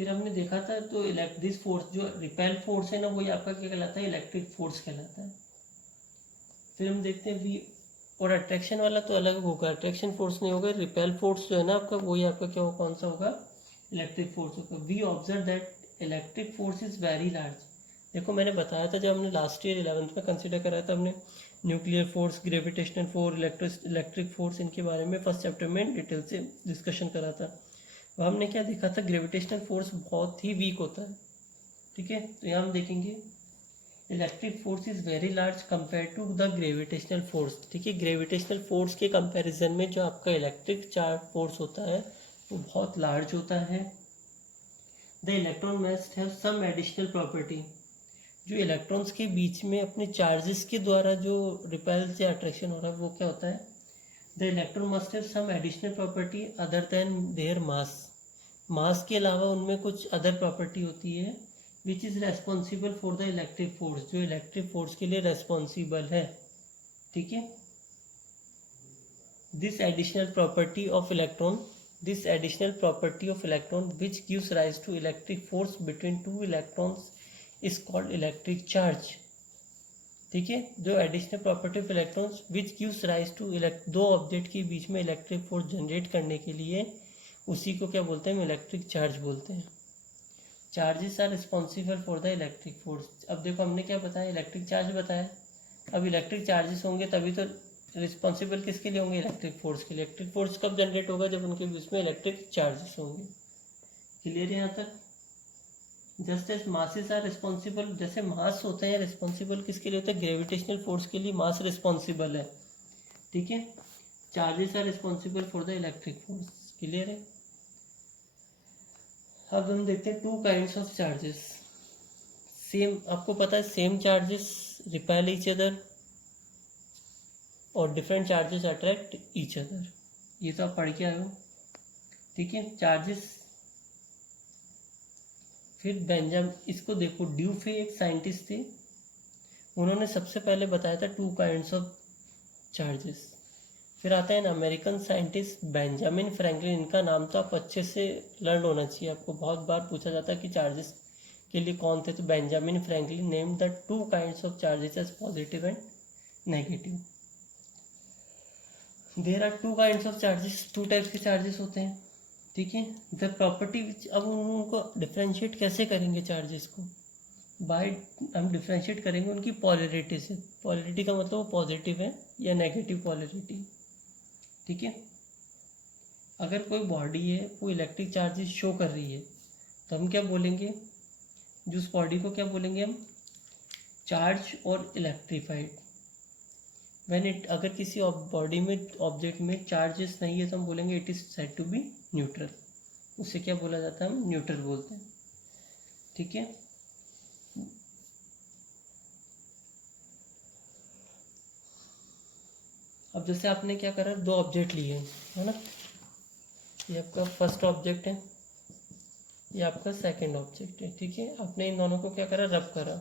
फिर हमने देखा था तो दिस फोर्स जो रिपेल फोर्स है ना वही आपका क्या कहलाता है, इलेक्ट्रिक फोर्स कहलाता है। फिर हम देखते हैं वी, और अट्रैक्शन वाला तो अलग होगा, अट्रैक्शन फोर्स नहीं होगा, रिपेल फोर्स जो है ना आपका वही आपका क्या होगा, कौन सा होगा, इलेक्ट्रिक फोर्स होगा। We observe that electric force is very large. देखो मैंने बताया था जब हमने लास्ट ईयर 11th में कंसिडर करा था हमने nuclear force, gravitational force, electric force, इनके बारे में फर्स्ट चैप्टर में डिटेल से डिस्कशन करा था। तो हमने क्या देखा था, ग्रेविटेशनल फोर्स बहुत ही वीक होता है, ठीक है। तो यहाँ हम देखेंगे electric force is very large compare to the gravitational force, ठीक है। ग्रेविटेशनल फोर्स के कंपैरिजन में जो आपका इलेक्ट्रिक चार्ज फोर्स होता है वो बहुत लार्ज होता है। The electron must have some additional property, जो इलेक्ट्रॉन्स के बीच में अपने चार्जेस के द्वारा जो रिपेल से अट्रैक्शन हो रहा है वो क्या होता है, the electron must have some additional property other than their mass. Mass के अलावा उनमें कुछ अदर प्रॉपर्टी होती है which is responsible for the electric force, जो इलेक्ट्रिक फोर्स के लिए रेस्पॉन्सिबल है, ठीक है। This additional property of electron which gives rise to electric force between two electrons is called electric charge, ठीक है। जो additional property of electrons which gives rise to दो ऑब्जेक्ट के बीच में इलेक्ट्रिक फोर्स जनरेट करने के लिए, उसी को क्या बोलते हैं, हम इलेक्ट्रिक चार्ज बोलते हैं। Charges are responsible for the electric force. अब देखो हमने क्या बताया, इलेक्ट्रिक चार्ज बताया। अब इलेक्ट्रिक चार्जेस होंगे तभी तो रिस्पॉन्सिबल किसके लिए होंगे, इलेक्ट्रिक फोर्स के लिए। इलेक्ट्रिक फोर्स कब जनरेट होगा, जब उनके बीच में इलेक्ट्रिक चार्जेस होंगे। क्लियर है यहाँ तक। Just as masses are responsible, जैसे मास होते हैं रिस्पॉन्सिबल किसके लिए होते हैं, ग्रेविटेशनल फोर्स के लिए मास रिस्पॉन्सिबल है, ठीक है। Charges are responsible for the electric force. Clear है। अब हम देखते हैं two kinds of charges. Same आपको पता है, same charges repel each other और different charges attract each other, ये तो आप पढ़ के आए हो, ठीक है। चार्जेस, फिर बेंजामिन, इसको देखो, ड्यूफे एक साइंटिस्ट थे, उन्होंने सबसे पहले बताया था टू काइंड्स ऑफ चार्जेस। फिर आता है ना अमेरिकन साइंटिस्ट बेंजामिन फ्रैंकलिन, इनका नाम तो आप अच्छे से लर्न होना चाहिए, आपको बहुत बार पूछा जाता है कि चार्जेस के लिए कौन थे, तो Benjamin Franklin name the two kinds of charges as positive and negative. There are two kinds of charges, two types के चार्जेस होते हैं, ठीक है। द प्रॉपर्टी विच, अब उनको डिफ्रेंशिएट कैसे करेंगे चार्जेस को, बाय हम डिफ्रेंशिएट करेंगे उनकी पॉलरिटी से। पॉलरिटी का मतलब वो पॉजिटिव है या नेगेटिव पॉलरिटी, ठीक है। अगर कोई बॉडी है वो इलेक्ट्रिक चार्जेस शो कर रही है तो हम क्या बोलेंगे, जो उस बॉडी को क्या बोलेंगे हम, चार्ज और इलेक्ट्रीफाइड। व्हेन इट, अगर किसी बॉडी में ऑब्जेक्ट में चार्जेस नहीं है तो हम बोलेंगे it is said to be neutral, उसे क्या बोला जाता है, हम न्यूट्रल बोलते हैं, ठीक है। अब जैसे आपने क्या करा, दो ऑब्जेक्ट लिए है ना, ये आपका फर्स्ट ऑब्जेक्ट है, ये आपका सेकंड ऑब्जेक्ट है, ठीक है। आपने इन दोनों को क्या करा, रब करा,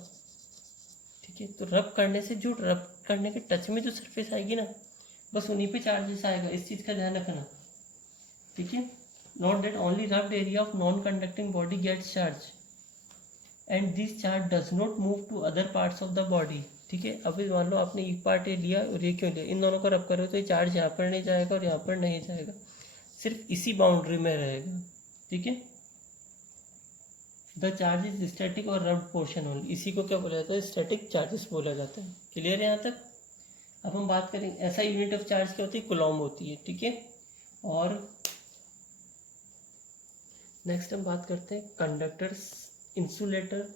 ठीक है। तो रब करने से, जो रब करने के टच में जो सरफेस आएगी ना, बस उन्हीं पे चार्जेस आएगा, इस चीज़ का ध्यान रखना, ठीक है। Not that only rubbed area of non conducting body gets charge and this charge does not move to other parts of the body, ठीक है। अभी मान लो आपने एक पार्ट लिया और ये क्यों लिया, इन दोनों को रब करो तो ये चार्ज यहाँ पर नहीं जाएगा और यहाँ पर नहीं जाएगा, सिर्फ इसी बाउंड्री में रहेगा, ठीक है। द चार्ज इज स्टैटिक और रब्ड पोर्शन ओनली, इसी को क्या बोला जाता है, स्टैटिक चार्जेस बोला जाता है। क्लियर है यहाँ तक। अब हम बात करेंगे, ऐसा यूनिट ऑफ चार्ज क्या होती है, कूलॉम होती है, ठीक है। और नेक्स्ट हम बात करते हैं कंडक्टर्स, इंसुलेटर।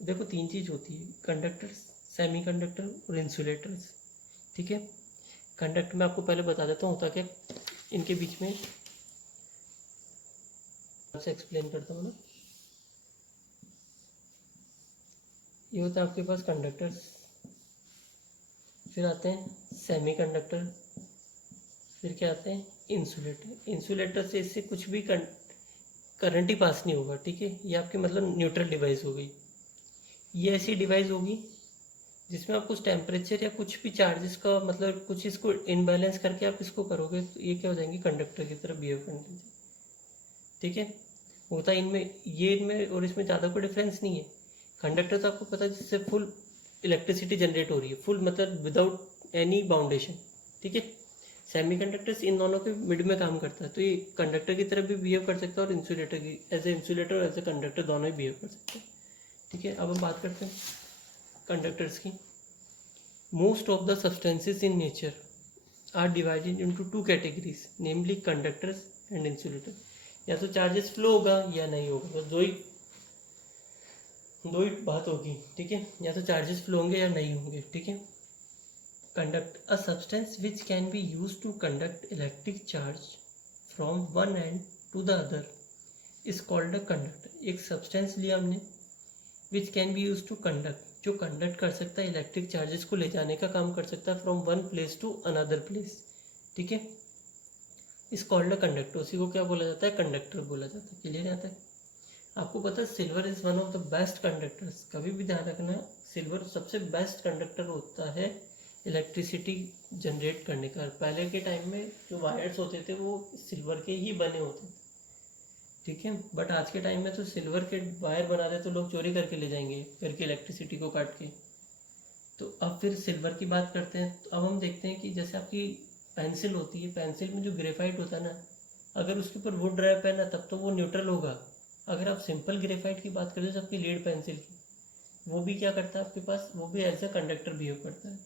देखो तीन चीज होती है, कंडक्टर्स, सेमीकंडक्टर और इंसुलेटर्स, ठीक है। कंडक्टर में आपको पहले बता देता हूँ, होता क्या इनके बीच में, से एक्सप्लेन करता हूँ ना। ये होता है आपके पास कंडक्टर्स, फिर आते हैं सेमीकंडक्टर, फिर क्या आते हैं इंसुलेटर। इंसुलेटर से इससे कुछ भी करंट ही पास नहीं होगा, ठीक है। ये आपकी मतलब न्यूट्रल डिवाइस हो गई। ये ऐसी डिवाइस होगी जिसमें आप कुछ टेम्परेचर या कुछ भी चार्जेस का मतलब कुछ इसको इनबैलेंस करके आप इसको करोगे तो ये क्या हो जाएंगी, कंडक्टर की तरह बिहेव करने, ठीक है। होता है इनमें, ये इनमें और इसमें ज़्यादा कोई डिफरेंस नहीं है। कंडक्टर तो आपको पता है जिससे फुल इलेक्ट्रिसिटी जनरेट हो रही है, फुल मतलब विदाउट एनी बाउंडेशन, ठीक है। सेमीकंडक्टर्स इन दोनों के मिड में काम करता है, तो ये कंडक्टर की तरह भी बिहेव कर सकता है और इंसुलेटर की, एज ए इंसुलेटर और एज ए कंडक्टर दोनों ही बिहेव कर सकते हैं, ठीक है। अब हम बात करते हैं कंडक्टर्स की। Most of the substances in nature are divided into two categories, namely conductors and insulator. या तो चार्जेस फ्लो होगा या नहीं होगा, बस दो ही बात होगी, ठीक है। या तो चार्जेस फ्लो होंगे या नहीं होंगे, ठीक है। Conduct a substance which can be use to conduct electric charge from one end to the other is called a conductor. एक सब्सटेंस लिया हमने which can be use to conduct, जो कंडक्ट कर सकता है, इलेक्ट्रिक चार्जेस को ले जाने का काम कर सकता है from one place to another place, ठीक है। इस कॉल्ड अ कंडक्टर, उसी को क्या बोला जाता है, कंडक्टर बोला जाता है। क्लियर आता है। आपको पता है silver is one of the best conductors, कभी भी ध्यान रखना, सिल्वर सबसे बेस्ट कंडक्टर होता है इलेक्ट्रिसिटी जनरेट करने का। पहले के टाइम में जो वायर्स होते थे वो सिल्वर के ही बने होते थे, ठीक है। बट आज के टाइम में तो सिल्वर के वायर बना रहे तो लोग चोरी करके ले जाएंगे घर की इलेक्ट्रिसिटी को काट के। तो अब फिर सिल्वर की बात करते हैं। तो अब हम देखते हैं कि जैसे आपकी पेंसिल होती है, पेंसिल में जो ग्रेफाइट होता है ना, अगर उसके ऊपर वुड रैप है ना तब तो वो न्यूट्रल होगा। अगर आप सिंपल ग्रेफाइट की बात करें तो आपकी लीड पेंसिल की, वो भी क्या करता है आपके पास, वो भी एज अ कंडक्टर बिहेव करता है।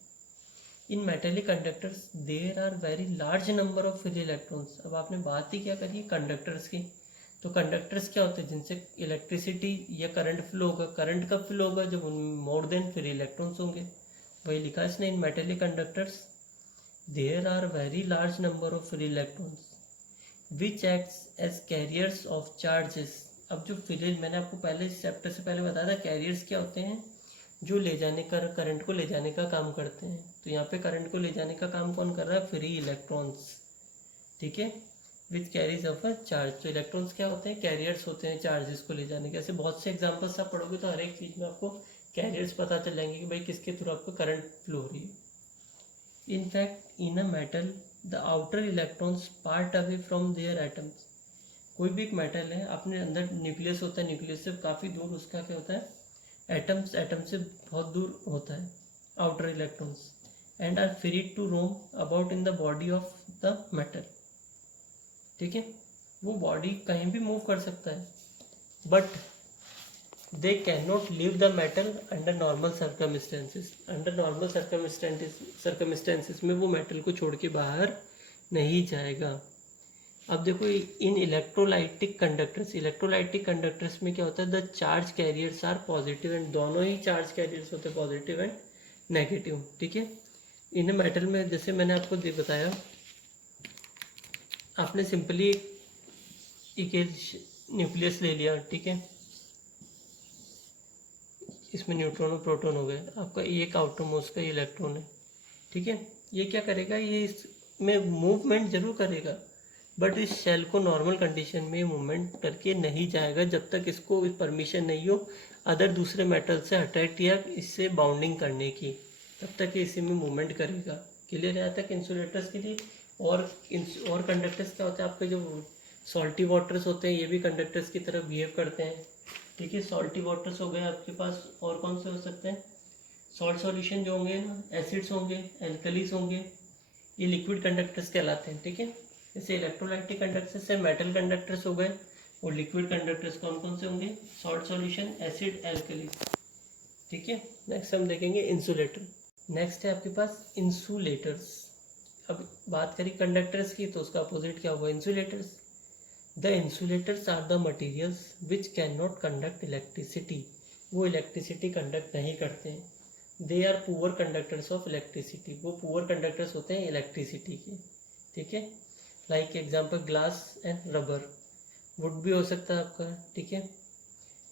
In metallic conductors there are very large number of free electrons. अब आपने बात ही क्या करी कंडक्टर्स की, तो कंडक्टर्स क्या होते हैं, जिनसे इलेक्ट्रिसिटी या करंट फ्लो होगा। करंट कब फ्लो होगा, जब मोर देन फ्री इलेक्ट्रॉन्स होंगे। वही लिखा है इसने, in metallic conductors there are very large number of free electrons which acts as carriers of charges. अब जो फ्री, मैंने आपको पहले इस चैप्टर से पहले बताया था कैरियर्स क्या होते हैं, जो ले जाने का, करंट को ले जाने का काम करते हैं। तो यहाँ पे करंट को ले जाने का काम कौन कर रहा है, फ्री इलेक्ट्रॉन्स, ठीक है। Which carries of a charge, तो इलेक्ट्रॉन्स क्या होते हैं, कैरियर्स होते हैं चार्जेस को ले जाने के। ऐसे बहुत से एग्जांपल्स आप पढ़ोगे तो हर एक चीज़ में आपको कैरियर्स पता चल जाएंगे कि भाई किसके थ्रू आपको करंट फ्लो हो रही है। In fact in a metal the outer electrons part away from their atoms. कोई भी एक मेटल है, अपने अंदर न्यूक्लियस होता है, न्यूक्लियस से काफ़ी दूर उसका क्या होता है, एटम्स, एटम से बहुत दूर होता है outer electrons, and are free to roam about in the body of the metal, ठीक है। वो बॉडी कहीं भी मूव कर सकता है, but they can not leave the metal under normal circumstances. Under normal circumstances में वो मेटल को छोड़ के बाहर नहीं जाएगा। अब देखो in electrolytic conductors, electrolytic conductors में क्या होता है, the charge carriers are positive and, दोनों ही चार्ज कैरियर्स होते हैं पॉजिटिव एंड नेगेटिव, ठीक है। इन मेटल में जैसे मैंने आपको बताया, आपने सिंपली एक न्यूक्लियस ले लिया, ठीक है, इसमें न्यूट्रॉन और प्रोटॉन हो गए, आपका एक आउटर मोस्ट का इलेक्ट्रॉन है, ठीक है। ये क्या करेगा, ये इसमें मूवमेंट जरूर करेगा, बट इस शेल को नॉर्मल कंडीशन में मूवमेंट करके नहीं जाएगा जब तक इसको परमिशन नहीं हो अदर दूसरे मेटल से अट्रैक्ट या इससे बाउंडिंग करने की, तब तक ये इसी में मूवमेंट करेगा। क्लियर है तक इंसुलेटर्स के लिए। और कंडक्टर्स क्या होते हैं, आपके जो सॉल्टी वाटर्स होते हैं ये भी कंडक्टर्स की तरह बिहेव करते हैं, ठीक है। सॉल्टी वाटर्स हो गए आपके पास, और कौन से हो सकते हैं, सॉल्ट सॉल्यूशन जो होंगे ना, एसिड्स होंगे, एल्कलीज होंगे, ये लिक्विड कंडक्टर्स कहलाते हैं, ठीक है। जैसे इलेक्ट्रोलाइटिक कंडक्टर्स से मेटल कंडक्टर्स हो गए, और लिक्विड कंडक्टर्स कौन कौन से होंगे, सॉल्ट सॉल्यूशन, एसिड, एल्कली, ठीक है। नेक्स्ट हम देखेंगे इंसुलेटर। नेक्स्ट है आपके पास इंसुलेटर्स। अब बात करी कंडक्टर्स की तो उसका अपोजिट क्या होगा, insulators. The insulators are the materials which can not conduct electricity, वो इलेक्ट्रिसिटी कंडक्ट नहीं करते हैं। They are poor conductors of electricity, वो पुअर कंडक्टर्स होते हैं इलेक्ट्रिसिटी के, ठीक है। Like example glass and rubber, wood भी हो सकता है आपका, ठीक है।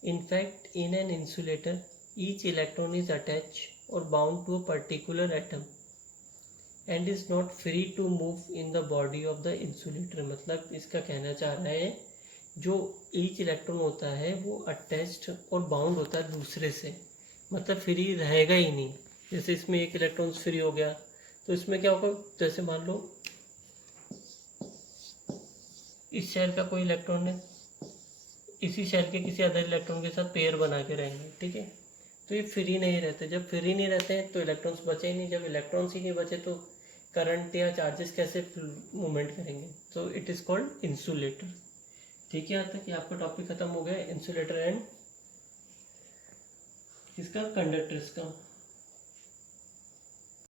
In fact in an insulator each electron is attach और bound to a particular atom and is not free to move in the body of the insulator. मतलब इसका कहना चाह रहा है जो ईच इलेक्ट्रॉन होता है वो अटैच्ड और बाउंड होता है दूसरे से, मतलब फ्री रहेगा ही नहीं। जैसे इसमें एक इलेक्ट्रॉन फ्री हो गया तो इसमें क्या होगा, जैसे मान लो इस शेल का कोई इलेक्ट्रॉन है, इसी शेल के किसी अदर इलेक्ट्रॉन के साथ पेयर बना के रहेंगे, ठीक है। तो ये फ्री नहीं रहते, जब फ्री नहीं रहते हैं तो इलेक्ट्रॉन्स बचे ही नहीं, जब इलेक्ट्रॉन्स ही नहीं बचे तो करंट या चार्जेस कैसे मूवमेंट करेंगे, तो इट इज़ कॉल्ड इंसुलेटर। ठीक है, यहाँ तक कि आपका टॉपिक खत्म हो गया इंसुलेटर एंड किसका, कंडक्टर्स का।